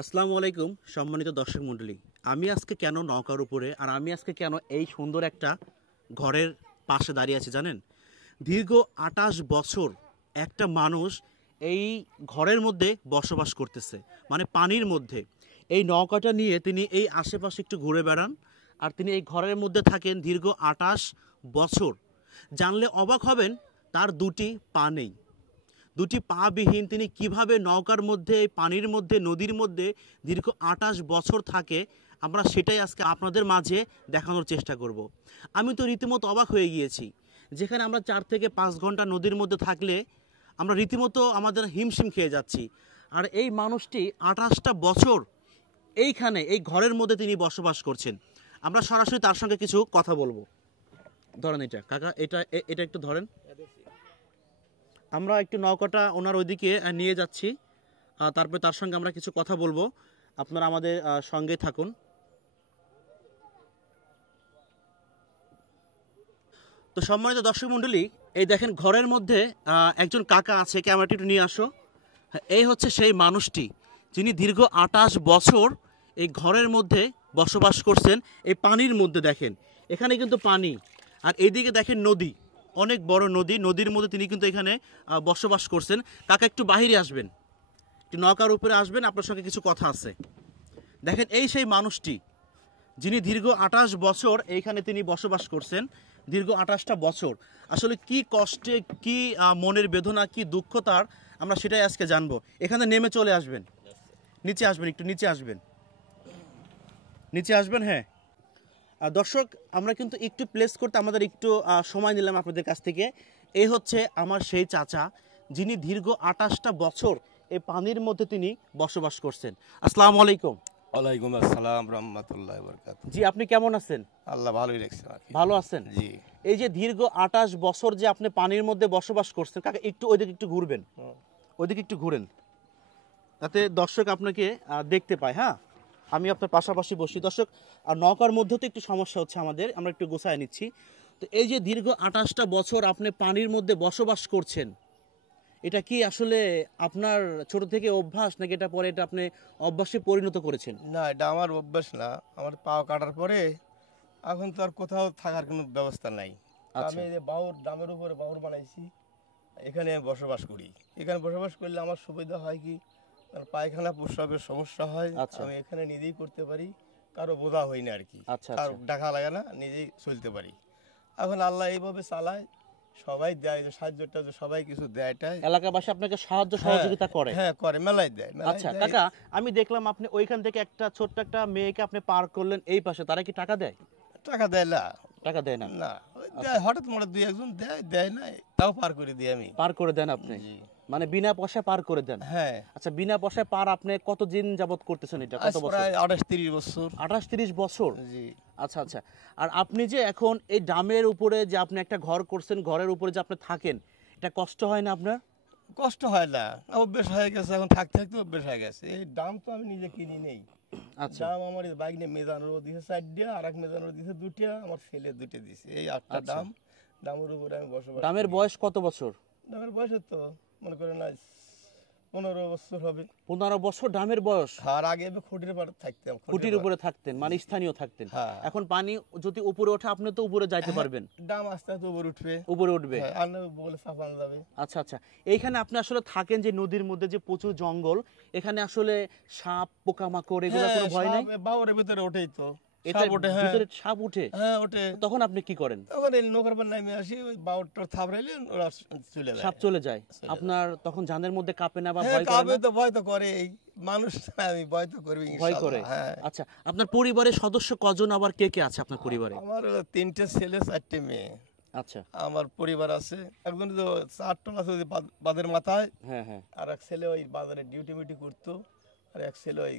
আসসালামু আলাইকুম সম্মানিত দর্শক মণ্ডলী। আমি আজকে কেন নৌকার উপরে আর আমি আজকে কেন এই সুন্দর একটা ঘরের পাশে দাঁড়িয়ে আছি জানেন? দীর্ঘ ২৮ বছর একটা মানুষ এই ঘরের মধ্যে বসবাস করতেছে, মানে পানির মধ্যে। এই নৌকাটা নিয়ে তিনি এই আশেপাশে একটু ঘুরে বেড়ান আর তিনি এই ঘরের মধ্যে থাকেন দীর্ঘ ২৮ বছর। জানলে অবাক হবেন, তার দুটি পা নেই, দুটি পা বিহীন। তিনি কিভাবে নৌকার মধ্যে, এই পানির মধ্যে, নদীর মধ্যে দীর্ঘ ২৮ বছর থাকে, আমরা সেটাই আজকে আপনাদের মাঝে দেখানোর চেষ্টা করব। আমি তো রীতিমতো অবাক হয়ে গিয়েছি, যেখানে আমরা ৪ থেকে ৫ ঘন্টা নদীর মধ্যে থাকলে আমরা রীতিমতো আমাদের হিমশিম খেয়ে যাচ্ছি। আর এই মানুষটি ২৮টা বছর এইখানে এই ঘরের মধ্যে তিনি বসবাস করছেন। আমরা সরাসরি তার সঙ্গে কিছু কথা বলবো। ধরেন এটা কাকা, এটা একটু ধরেন। আমরা একটু নৌকাটা ওনার ওইদিকে নিয়ে যাচ্ছি, তারপরে তার সঙ্গে আমরা কিছু কথা বলবো। আপনারা আমাদের সঙ্গে থাকুন। তো সম্মানিত দর্শক মণ্ডলী, এই দেখেন ঘরের মধ্যে একজন কাকা আছে, ক্যামেরাটি একটু নিয়ে আসো। এই হচ্ছে সেই মানুষটি যিনি দীর্ঘ ২৮ বছর এই ঘরের মধ্যে বসবাস করছেন। এই পানির মধ্যে দেখেন, এখানে কিন্তু পানি, আর এইদিকে দেখেন নদী, অনেক বড় নদী। নদীর মধ্যে তিনি কিন্তু এখানে বসবাস করছেন। কাকা একটু বাহিরে আসবেন, একটু নৌকার উপরে আসবেন, আপনার সঙ্গে কিছু কথা আছে। দেখেন এই সেই মানুষটি যিনি দীর্ঘ ২৮ বছর এইখানে তিনি বসবাস করছেন, দীর্ঘ ২৮টা বছর। আসলে কি কষ্টে, কি মনের বেদনা, কি দুঃখ তার, আমরা সেটাই আজকে জানবো। এখানে নেমে চলে আসবেন, নিচে আসবেন, একটু নিচে আসবেন, নিচে আসবেন। হ্যাঁ দর্শক, আমরা কিন্তু একটু প্লেস করতে আমাদের একটু সময় নিলাম আপনাদের কাছ থেকে। এই হচ্ছে আমার সেই চাচা যিনি দীর্ঘ ২৮টা বছর এই পানির মধ্যে তিনি বসবাস করছেন। আসসালামু আলাইকুম। ওয়ালাইকুম আসসালাম রাহমাতুল্লাহি ওয়া বারাকাতুহু। জি, আপনি কেমন আছেন? আল্লাহ ভালোই রাখছেন আর কি। ভালো আছেন? জি। এই যে দীর্ঘ ২৮ বছর যে আপনি পানির মধ্যে বসবাস করছেন, কাকা একটু ওইদিকে একটু ঘুরবেন, ওইদিকে একটু ঘুরেন, তাতে দর্শক আপনাকে দেখতে পায়। হ্যাঁ, আমি আপনার পাশাপাশি বসি। দর্শক, আর নৌকার মধ্যে তো একটু সমস্যা হচ্ছে আমাদের, আমরা একটু গোছায় নিচ্ছি। তো এই যে দীর্ঘ ২৮টা বছর আপনি পানির মধ্যে বসবাস করছেন, এটা কি আসলে আপনার ছোট থেকে অভ্যাস, নাকি এটা পরে এটা আপনি অভ্যাসে পরিণত করেছেন? না, এটা আমার অভ্যাস না। আমার পাও কাটার পরে এখন তো আর কোথাও থাকার কোনো ব্যবস্থা নাই। আমি এই যে বাউর ডামের উপরে বাউর বানাইছি, এখানে আমি বসবাস করি। এখানে বসবাস করলে আমার সুবিধা হয় কি, পায়খানা প্রস্রাবের সমস্যা হয়, আমি এখানে নিজেই করতে পারি, কারো বোঝা হই না আর কি। কারো দেখা লাগে না, নিজেই চলতে পারি। এখন আল্লাহ এইভাবে চালায়, সবাই দেয় সাহায্যটা, সবাই কিছু দেয়, এলাকাবাসী আপনাকে সাহায্য সহযোগিতা করে? হ্যাঁ করে, মেলাই দেয়। আচ্ছা কাকা, আমি দেখলাম আপনি ওইখান থেকে একটা ছোট্ট একটা মেয়েকে আপনি পার করলেন এই পাশে, তারা কি টাকা দেয়? টাকা দেয় না। টাকা দেয় না? না, দেয় হঠাৎ মনে দুই একজন দেয়, দেয় না, তাও পার করে দিই আমি। পার করে দেন আপনি? মানে বিনা পয়সায় পার করে দেন? হ্যাঁ। আচ্ছা, বিনা পয়সায় পার আপনি কতদিন যাবত করতেছেন এটা? কত বছর? প্রায় 28-30 বছর। 28-30 বছর? জি। আচ্ছা আচ্ছা। আর আপনি যে এখন এই ডামের উপরে যে আপনি একটা ঘর করছেন, ঘরের উপরে যে আপনি থাকেন, এটা কষ্ট হয় না আপনার? কষ্ট হয় না, অভ্যেস হয়ে গেছে, এখন থাকতে থাকতে অভ্যেস হয়ে গেছে। এই ডাম তো আমি নিজে কিনি নেই। আচ্ছা। ডাম আমার বাইক নিয়ে মেজানোর দিছে 4টা, আর এক মেজানোর দিছে 2টা, আমার ছেলে 2টা দিছে। এই 8টা ডাম, ডামের উপরে আমি বসবাস। ডামের বয়স কত বছর? ডামের বয়স তো মনে করেন 15 বছর হবে। 15 বছর ডামের বয়স? আর আগে আমি খুঁটির উপরে থাকতাম। খুঁটির উপরে থাকতেন, মানে স্থানীয় থাকতেন। এখন পানি যদি উপরে ওঠে, আপনি তো উপরে যাইতে পারবেন? ডাম আস্তে আস্তে উপরে উঠবে। উপরে উঠবে, আর বলে চাপানো যাবে। আচ্ছা আচ্ছা। এইখানে আপনি আসলে থাকেন যে নদীর মধ্যে, যে প্রচুর জঙ্গল, এখানে আসলে সাপ, পোকামাকড় এগুলো কোনো ভয় নাই? বাউরের ভিতরে ওঠেই তো সাপ ওঠে। ভিতরে সাপ উঠে? হ্যাঁ ওঠে। তখন আপনি কি করেন? তখন এই নৌকার উপর নামে আসি, ওই বাউরটা থাপড়াইলে ওরা চলে যায়। সাপ চলে যায়? আপনার তখন জানের মধ্যে কাঁপে না বা ভয় করে না? তো ভয় তো করে, এই মানুষ, আমি ভয় তো করবি, ভয় করে। আচ্ছা, আপনার পরিবারের সদস্য কজন, আবার কে কে আছে আপনার পরিবারে? আমার 3টে ছেলে 4টে মেয়ে। আচ্ছা। আমার পরিবার আছে, একজন তো 4 টন আছে বাঁধের মাথায়। হ্যাঁ হ্যাঁ। আর এক ছেলে ওই বাজারে ডিউটি মিউটি করতো, আর এক ছেলে ওই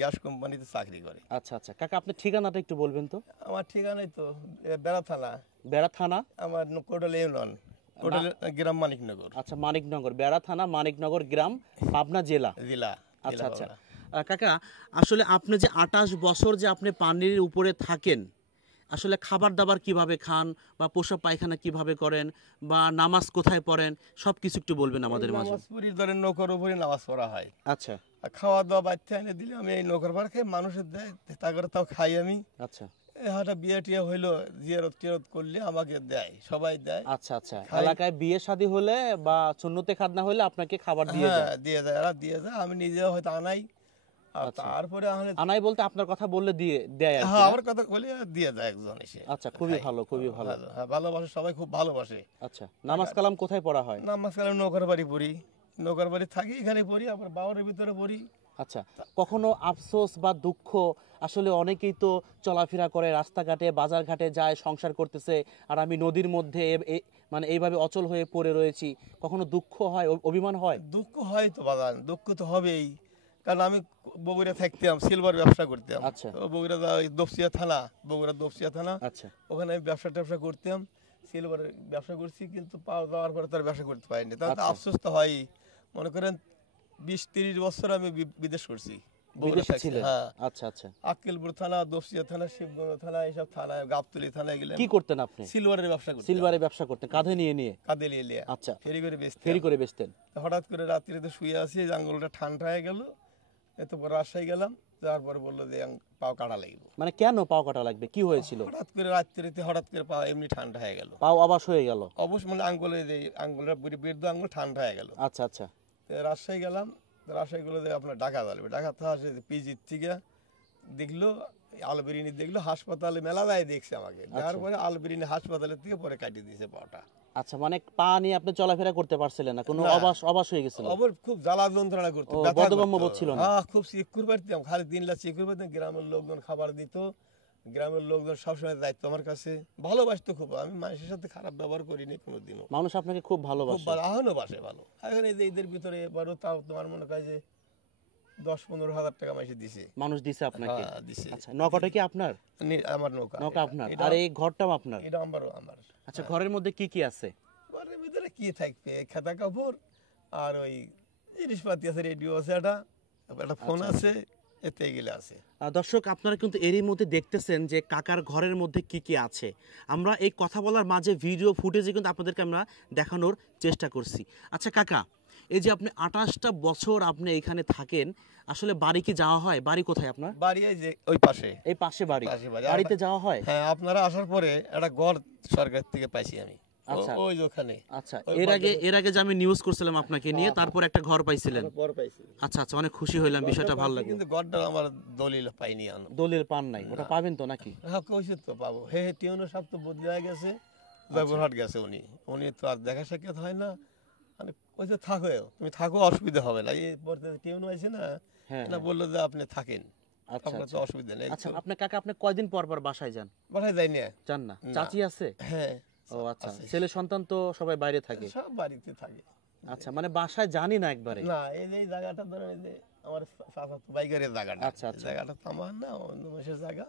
গ্যাস কোম্পানিতে চাকরি করে। আচ্ছা আচ্ছা। কাকা, আপনার ঠিকানাটা একটু বলবেন তো? আমার ঠিকানাই তো বেড়া থানা। বেড়া থানা? আমার কোটাল ইউনিয়ন, কোটাল গ্রাম মানিকনগর। আচ্ছা, মানিকনগর, বেড়া থানা, মানিকনগর গ্রাম, পাবনা জেলা। জেলা। আচ্ছা আচ্ছা। কাকা, আসলে আপনি যে 28 বছর যে আপনি পানির উপরে থাকেন, আসলে খাবার দাবার কিভাবে খান বা পেশাব পায়খানা কিভাবে করেন বা নামাজ কোথায় পড়েন সবকিছু একটু বলবেন আমাদের মাঝে। নামাজ পড়ি ধরেন নৌকার উপরে নামাজ পড়া হয়। আচ্ছা আর খাওয়া দাওয়া বাচ্চা এনে দিলে আমি এই নৌকার পার খাই, মানুষের দেয় তা করে তাও খাই আমি। আচ্ছা হাটা বিয়ে টিয়ে হইলো জিয়ারত টিয়ারত করলে আমাকে দেয়, সবাই দেয়। আচ্ছা আচ্ছা খাই। এলাকায় বিয়ে শাদী হলে বা সুন্নতে খাতনা হলে আপনাকে খাবার দিয়ে হ্যাঁ যায়। দিয়ে যায়, এরা দিয়ে যায়, আমি নিজেও হয়তো আনাই। আর আচ্ছা। তারপরে আনলে আনাই বলতে আপনার কথা বললে দিয়ে দেয় আর কি, হ্যাঁ না? আমার কথা বলে দিয়ে যায় একজন এসে। আচ্ছা খুবই খাই। ভালো খুবই ভালো। হ্যাঁ ভালোবাসে, সবাই খুব ভালোবাসে। আচ্ছা নামাজ কালাম কোথায় পড়া হয়? নামাজ কালাম নৌকার বাড়ি পড়ি, নৌকার বাড়ি থাকি, এখানে পড়ি, আবার বাওয়ারের ভিতরে পড়ি। আচ্ছা কখনো আফসোস বা দুঃখ, আসলে অনেকেই তো চলাফেরা করে রাস্তাঘাটে বাজার ঘাটে যায় সংসার করতেছে আর আমি নদীর মধ্যে মানে এইভাবে অচল হয়ে পড়ে রয়েছি, কখনো দুঃখ হয় অভিমান হয়? দুঃখ হয় তো বাগান, দুঃখ তো হবেই, কারণ আমি বগুড়া থাকতাম, সিলভার ব্যবসা করতাম। আচ্ছা। তো বগুড়া দপসিয়া থানা, বগুড়া দপসিয়া থানা, আচ্ছা ওখানে আমি ব্যবসা ট্যাবসা করতাম, সিলভারের ব্যবসা করছি, কিন্তু পাওয়া যাওয়ার পরে তার ব্যবসা করতে পারিনি। তাহলে তো আচ্ছা। আফসোস তো হয়ই। মনে করেন 20-30 বছর আমি বিদেশ করছি, বগুড়া বিদেশে থাকছি। ছিলেন? হ্যাঁ, আচ্ছা আচ্ছা আক্কেলপুর থানা, দপসিয়া থানা, শিবগঞ্জ থানা, এইসব থানায়, গাবতলী থানা, এগুলো কি করতেন আপনি? সিলভারের ব্যবসা করছি। সিলভারে ব্যবসা করতেন কাঁধে নিয়ে নিয়ে? কাঁদে লিয়ে আচ্ছা ফেরি করে বেচতাম। ফেরি করে বেচতেন? হঠাৎ করে রাত্রিতে শুয়ে আছি, এই আঙ্গুলটা ঠান্ডা হয়ে গেল, এরপর রাজশাহী গেলাম, যাওয়ার পরে বললো যে পাও কাটা লাগবে। মানে কেন পাও কাটা লাগবে, কি হয়েছিল? হঠাৎ করে রাত্রিতে হঠাৎ করে পা এমনি ঠান্ডা হয়ে গেল, পাও আবাস হয়ে গেল? অবশ্য মানে আঙ্গুলে যে আঙ্গুলটা বৃদ্ধ আঙ্গুল ঠান্ডা হয়ে গেল। আচ্ছা আচ্ছা তো রাজশাহী গেলাম, তো রাজশাহী গুলো যে আপনার ঢাকা যাবে, ঢাকা থেকে আসে পিজির থেকে দেখলো, আলবেরিনি দেখলো, হাসপাতালে মেলা যায় দেখছে আমাকে, দেওয়ার পরে আলবেরিনি হাসপাতালের থেকে পরে কাটিয়ে দিয়েছে পাটা। আচ্ছা মানে পা নিয়ে আপনি চলাফেরা করতে পারছিলেন না, কোনো না। অবাস অবাস হয়ে গেছিল? অবর খুব জ্বালা যন্ত্রণা করতো, ও, ব্যথা বোধগম্য করতো। বোধ ছিল না? হ্যাঁ খুব চিকুর পারতাম, খালি দিনলা চিকুর পারতাম, গ্রামের লোকজন খাবার দিত, গ্রামের লোকজন সবসময় দায়িত্ব আমার কাছে, ভালোবাসতো খুব, আমি মানুষের সাথে খারাপ ব্যবহার করিনি কোনোদিনও, মানুষ আপনাকে খুব খুব ভালোবাসে? ভালো, এখনো বাসে ভালো। এখন এই যে ঈদের ভিতরে এবারও তাও তোমার মনে হয় যে 10-15 হাজার টাকা মাসে দিছে। মানুষ দিছে আপনাকে? হ্যাঁ দিছে। আচ্ছা নৌকাটা কি আপনার? আমার নৌকা। নৌকা আপনার, এটা- আর এই ঘরটাও আপনার? এটা আমার। আচ্ছা ঘরের মধ্যে কি কি আছে? ঘরের ভিতরে কি থাকবে, খাতা কাপড় আর ওই জিনিসপাতি আছে, রেডিও আছে, একটা ফোন আছে, এতে এগুলো আছে। দর্শক আপনারা কিন্তু এরই মধ্যে দেখতেছেন যে কাকার ঘরের মধ্যে কি কি আছে। আমরা এই কথা বলার মাঝে ভিডিও ফুটেজে কিন্তু আপনাদেরকে আমরা দেখানোর চেষ্টা করছি। আচ্ছা কাকা, এই যে আপনি 28টা বছর আপনি এখানে থাকেন, আসলে বাড়ি কি যাওয়া হয়? বাড়ি কোথায় আপনার? বাড়ি এই যে ওই পাশে। এই পাশে বাড়ি? পাশে বাড়ি। বাড়িতে যাওয়া হয়? হ্যাঁ, আপনারা আসার পরে একটা ঘর সরকার থেকে পাইছি আমি, আচ্ছা। ওই যে ওখানে। আচ্ছা ওই এর আগে যে আমি নিউজ করছিলাম আপনাকে নিয়ে, তারপর একটা ঘর পাইছিলেন? পর পাইছি। আচ্ছা আচ্ছা অনেক খুশি হইলাম, বিষয়টা ভালো লাগলো। কিন্তু ঘরটা আমার দলিল পাইনি আনো। দলিল পান নাই? ওটা পাবেন তো নাকি? হ্যাঁ কইছে তো পাবো। হে টিউনো সব তো বদলে হয়ে গেছে, জয়পুরহাট গেছে উনি তো আর দেখা সাক্ষাৎ হয় না, মানে কইছে থাকো, তুমি থাকো, অসুবিধা হবে না। এই পরে টিউনো আছে না, হ্যাঁ, না বললো যে আপনি থাকেন, আচ্ছা আপনার তো আচ্ছা। অসুবিধা নেই। আচ্ছা আপনার কাকা আপনি কয়দিন পর পর বাসায় যান? বাসায় যাই না। যান না? না। চাচি আছে? হ্যাঁ ও আচ্ছা, ছেলে সন্তান তো সবাই বাইরে থাকে? সব বাড়িতে থাকে। আচ্ছা মানে বাসায় জানি না একবারে? না এই যে এই জায়গাটা ধরেন, এই যে আমার চাচা বাইকের জায়গাটা, আচ্ছা, আচ্ছা। জায়গাটা তো আমার না, অন্য মানুষের জায়গা,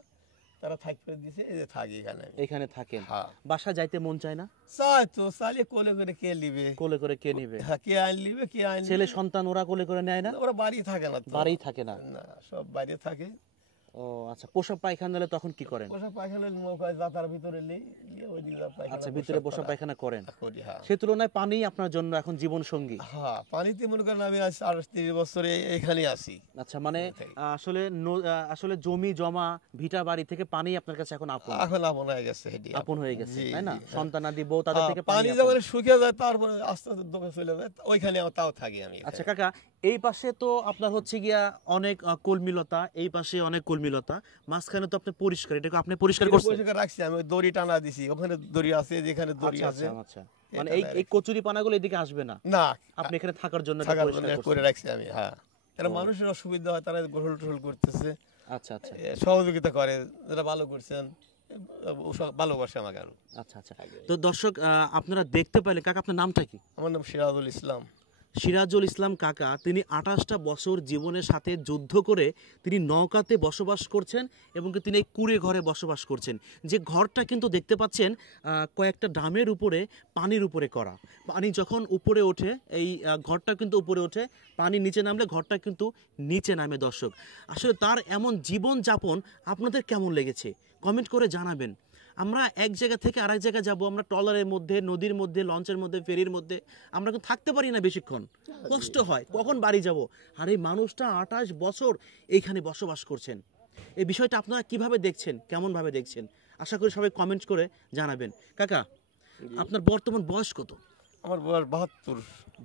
তারা থাকতে দিছে, এই যে থাকি এখানে আমি। এখানে থাকেন? হ্যাঁ বাসায় যাইতে মন চায় না? চাই তো, চালিয়ে কোলে করে কে নিবে, কোলে করে কে নিবে? হ্যাঁ কে আইন নিবে, কে আইন ছেলে সন্তান ওরা কোলে করে নেয় না? ওরা বাড়ি থাকে না তো। বাড়ি থাকে না? না, সব বাইরে থাকে। ও আচ্ছা, পোশাক পায়খানা হলে তখন কি করেন? পোশাক পায়খানা নৌকায় যাতার ভিতরে ওই দিকে পায়খানা আচ্ছা ভিতরে পোশাক পায়খানা করেন? করি। হ্যাঁ সে তুলনায় পানি আপনার জন্য এখন জীবন সঙ্গী? হ্যাঁ, পানিতে মনে করেন আমি আজ 30 বছরে এখানে আছি। আচ্ছা মানে এটাই। আসলে জমি জমা ভিটা বাড়ি থেকে পানি আপনার কাছে এখন আপন? এখন আপন হয়ে গেছে, এটি আপন হয়ে গেছে জি, তাই না? জি, হ্যাঁ। সন্তানাদি বউ তাদের থেকে পানি পানি যখন আপন। শুকিয়ে যায়, তারপরে আস্তে আস্তে দোকানে চলে যায়, ওইখানে তাও থাকি আমি। আচ্ছা কাকা, এই পাশে তো আপনার হচ্ছে গিয়া অনেক কলমিলতা, এই পাশে অনেক কলমিলতা, মাঝখানে তো আপনি পরিষ্কার, এটাকে আপনি পরিষ্কার করছেন? পরিষ্কার রাখছি আমি, ওই দড়ি টানা দিছি, ওখানে দড়ি আছে, যেখানে দড়ি আচ্ছা আছে। আচ্ছা আচ্ছা, মানে এটা এই কচুরি পানাগুলো এদিকে আসবে না, না, আপনি এখানে থাকার জন্য এটা থাকার পরিষ্কার জন্য করছেন? করে রাখছি আমি। হ্যাঁ, এরা মানুষের অসুবিধা হয়, তারা গোসল টোসল করতেছে, আচ্ছা আচ্ছা সহযোগিতা করে, যারা ভালো করছেন, ভালোবাসে আমাকে আরো। আচ্ছা আচ্ছা। তো দর্শক আপনারা দেখতে পাইলেন, কাকা আপনার নামটা কি? আমার নাম সিরাজুল ইসলাম। সিরাজুল ইসলাম কাকা, তিনি 28টা বছর জীবনের সাথে যুদ্ধ করে তিনি নৌকাতে বসবাস করছেন এবং তিনি এই কুড়ে ঘরে বসবাস করছেন। যে ঘরটা কিন্তু দেখতে পাচ্ছেন কয়েকটা ড্রামের উপরে, পানির উপরে করা। পানি যখন উপরে ওঠে এই ঘরটা কিন্তু উপরে ওঠে, পানি নিচে নামলে ঘরটা কিন্তু নিচে নামে। দর্শক আসলে তার এমন জীবন যাপন আপনাদের কেমন লেগেছে কমেন্ট করে জানাবেন। আমরা এক জায়গা থেকে আরেক জায়গায় যাব, আমরা ট্রলারের মধ্যে, নদীর মধ্যে, লঞ্চের মধ্যে, ফেরির মধ্যে আমরা কিন্তু থাকতে পারি না বেশিক্ষণ, কষ্ট হয়, কখন বাড়ি যাব। আর এই মানুষটা 28 বছর এইখানে বসবাস করছেন। এই বিষয়টা আপনারা কিভাবে দেখছেন, কেমনভাবে দেখছেন, আশা করি সবাই কমেন্ট করে জানাবেন। কাকা, আপনার বর্তমান বয়স কত? আমার বয়স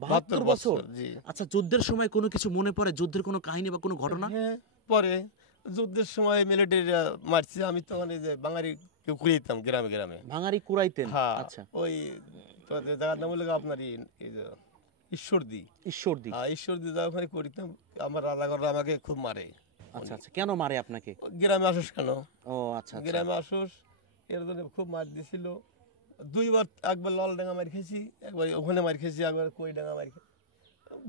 72 বছর। জি। আচ্ছা, যুদ্ধের সময় কোনো কিছু মনে পড়ে, যুদ্ধের কোনো কাহিনী বা কোনো ঘটনা? হ্যাঁ, পরে যুদ্ধের সময় মিলিটারিরা মারছে, আমি তখন এই যে বাঙালি কেউ করে দিতাম গ্রামে গ্রামে। ভাঙারি কুড়াইতেন? হ্যাঁ, আচ্ছা, ওই তো জায়গার নাম হলো আপনার এই যে ঈশ্বরদী। ঈশ্বরদী। হ্যাঁ, ঈশ্বরদী যা ওখানে করিতাম। আমার রাজাগররা আমাকে খুব মারে। আচ্ছা আচ্ছা, কেন মারে আপনাকে? গ্রামে আসুস কেন? ও আচ্ছা আচ্ছা। গ্রামে আসুস, এর জন্য খুব মার দিছিল। দুইবার, একবার লালডাঙ্গা মার খেয়েছি, একবার ওখানে মার খেয়েছি, একবার কইডাঙ্গা মার খেয়েছি।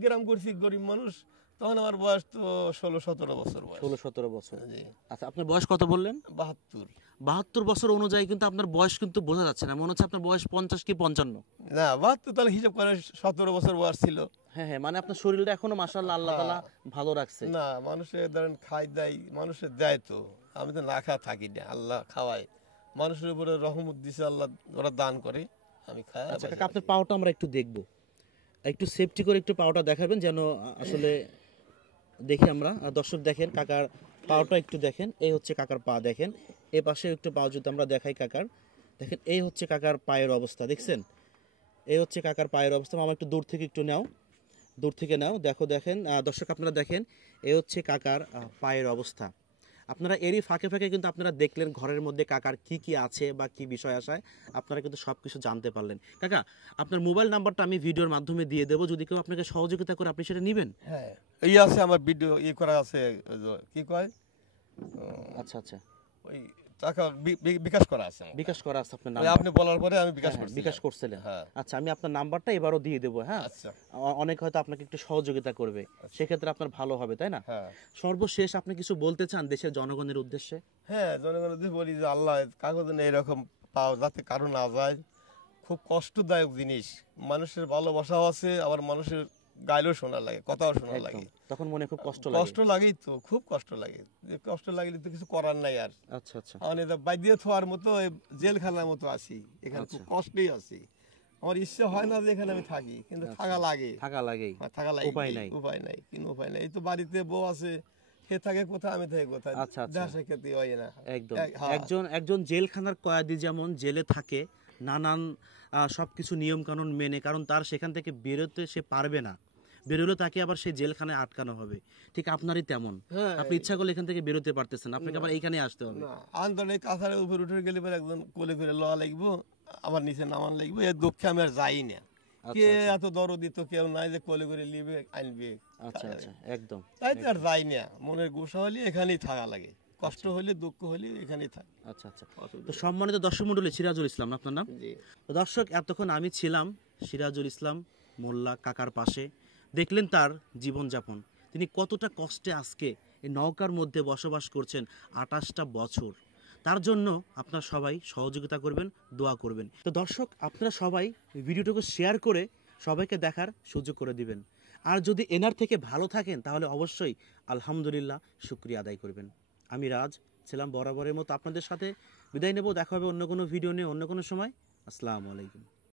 গ্রাম করছি, গরিব মানুষ। তখন আমার বয়স তো 16-17 বছর বয়স। 16-17 বছর। জি। আচ্ছা, আপনার বয়স কত বললেন? 72। 72 বছর অনুযায়ী কিন্তু আপনার বয়স কিন্তু বোঝা যাচ্ছে না, মনে হচ্ছে আপনার বয়স 50 কি 55। না, 72 তাহলে হিসাব করে 17 বছর বয়স ছিল। হ্যাঁ হ্যাঁ, মানে আপনার শরীরটা এখনো মাশাআল্লাহ আল্লাহ তাআলা ভালো রাখছে। না, মানুষের ধরেন খাই দেয়, মানুষের দেয় তো, আমি তো না খাওয়া থাকি না, আল্লাহ খাওয়ায়। মানুষের উপরে রহমত দিছে আল্লাহ, ওরা দান করে, আমি খাই। আচ্ছা কাকা, আপনার পাওটা আমরা একটু দেখব, একটু সেফটি করে একটু পাওটা দেখাবেন যেন আসলে দেখি আমরা। দর্শক দেখেন কাকার পাওটা একটু দেখেন, এই হচ্ছে কাকার পা, দেখেন এ পাশে একটু পা যদি আমরা দেখাই কাকার, দেখেন এই হচ্ছে কাকার পায়ের অবস্থা, দেখছেন? এই হচ্ছে কাকার পায়ের অবস্থা। আমার একটু দূর থেকে একটু নাও, দূর থেকে নাও, দেখো দেখেন দর্শক আপনারা দেখেন এই হচ্ছে কাকার পায়ের অবস্থা। আপনারা এরই ফাঁকে ফাঁকে কিন্তু আপনারা দেখলেন ঘরের মধ্যে কাকার কি কি আছে বা কি বিষয় আসায় আপনারা কিন্তু সব কিছু জানতে পারলেন। কাকা, আপনার মোবাইল নাম্বারটা আমি ভিডিওর মাধ্যমে দিয়ে দেবো, যদি কেউ আপনাকে সহযোগিতা করে আপনি সেটা নেবেন। হ্যাঁ, এই আছে আমার ভিডিও করা আছে, ওই যে কি কয়, আচ্ছা আচ্ছা, ওই টাকা বিকাশ করা আছে আমার। বিকাশ করা আছে আপনার ওই নাম্বার? আপনি বলার পরে আমি বিকাশ করছি। বিকাশ করছিলেন? হ্যাঁ। আচ্ছা, আমি আপনার নাম্বারটা এবারও দিয়ে দেবো। হ্যাঁ, আচ্ছা। অনেক হয়তো আপনাকে একটু সহযোগিতা করবে, সেক্ষেত্রে আপনার ভালো হবে, তাই না? হ্যাঁ। সর্বশেষ আপনি কিছু বলতে চান দেশের জনগণের উদ্দেশ্যে? হ্যাঁ, জনগণের যদি বলি যে আল্লাহ কাগজ এরকম পাও যাতে কারো না যায়, খুব কষ্টদায়ক জিনিস। মানুষের ভালোবাসাও আছে, আবার মানুষের গাইলেও শোনা লাগে, কথাও শোনা লাগে, তখন মনে খুব কষ্ট লাগে। কষ্ট লাগেই তো, খুব কষ্ট লাগে। যে কষ্ট লাগলে তো কিছু করার নাই আর। আচ্ছা আচ্ছা, মানে বাইরে থাকার মতো, জেলখানার মতো আছি এখানে, খুব কষ্টেই আছি। আমার ইচ্ছে হয় না যে এখানে আমি থাকি, কিন্তু থাকা লাগে, থাকা লাগেই, থাকা লাগে, উপায় নাই। উপায় নাই, কিন্তু উপায় নাই। এই তো বাড়িতে বউ আছে, সে থাকে কোথায়, আমি থাকি কোথায়, আচ্ছা আচ্ছা, দেখা সাক্ষাৎ হয় না। একদম। হ্যাঁ। একজন জেলখানার কয়েদি যেমন জেলে থাকে নানান সবকিছু নিয়ম কানুন মেনে, কারণ তার সেখান থেকে বেরোতে সে পারবে না, বেরোলে তাকে আবার সেই জেলখানায় আটকানো হবে, ঠিক আপনারই তেমন। হ্যাঁ। আপনি ইচ্ছা করলে এখান থেকে বেরোতে পারতেছেন, আপনাকে আবার এইখানে আসতে হবে। না, আন্দোলনের কাছারে উপরে উঠে গেলে পরে একজন কোলে করে লওয়া লাগবো, আমার নিচে নামান লাগবো, এর দুঃখে আমি আর যাই না। কে এত দরদি তো কেউ নাই যে কোলে করে নিবে আনবে। আচ্ছা আচ্ছা, একদম। তাই তো আর যাই না, মনের গোসা হলে এখানেই থাকা লাগে, কষ্ট হলে দুঃখ হলে এখানেই থাকে। আচ্ছা আচ্ছা, তো সম্মানিত দর্শক মণ্ডলী, সিরাজুল ইসলাম আপনার নাম? জি। তো দর্শক, এতক্ষণ আমি ছিলাম সিরাজুল ইসলাম মোল্লা কাকার পাশে, দেখলেন তার জীবনযাপন, তিনি কতটা কষ্টে আজকে এই নৌকার মধ্যে বসবাস করছেন 28টা বছর। তার জন্য আপনারা সবাই সহযোগিতা করবেন, দোয়া করবেন। তো দর্শক, আপনারা সবাই ভিডিওটাকে শেয়ার করে সবাইকে দেখার সুযোগ করে দিবেন। আর যদি এনার থেকে ভালো থাকেন তাহলে অবশ্যই আলহামদুলিল্লাহ শুকরিয়া আদায় করবেন। আমি রাজ ছিলাম বরাবরের মতো আপনাদের সাথে, বিদায় নেব। দেখা হবে অন্য কোনো ভিডিও নিয়ে অন্য কোনো সময়। আসসালামু আলাইকুম।